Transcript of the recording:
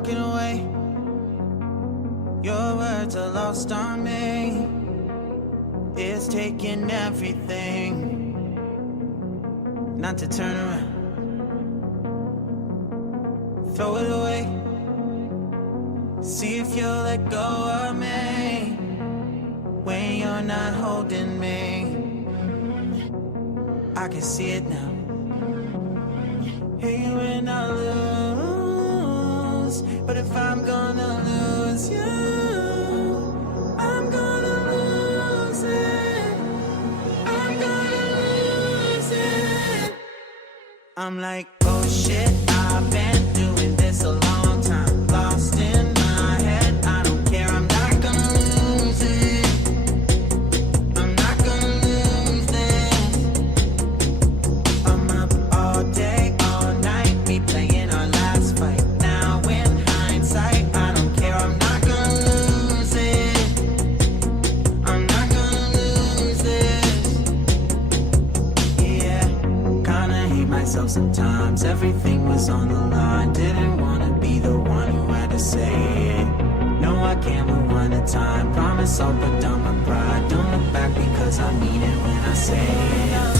walking away. Your words are lost on me. It's taking everything not to turn around. Throw it away. See if you'll let go of me when you're not holding me. I can see it now. Hey, when I lose, but if I'm gonna lose you, I'm gonna lose it. I'm gonna lose it. I'm like, oh shit, I've been doing this a long time. Lost in my head, I don't care, I'm not gonna lose it. I'm not gonna lose this. I'm up all day, all night, we playing our last fight. Now in hindsight, I don't care, I'm not gonna lose it. I'm not gonna lose this. Yeah, kinda hate myself sometimes. Everything was on the line. Didn't wanna be the one who had to say it. No, I can't move one at a time. Promise I'll put down my pride. Don't look back because I mean it when I say it.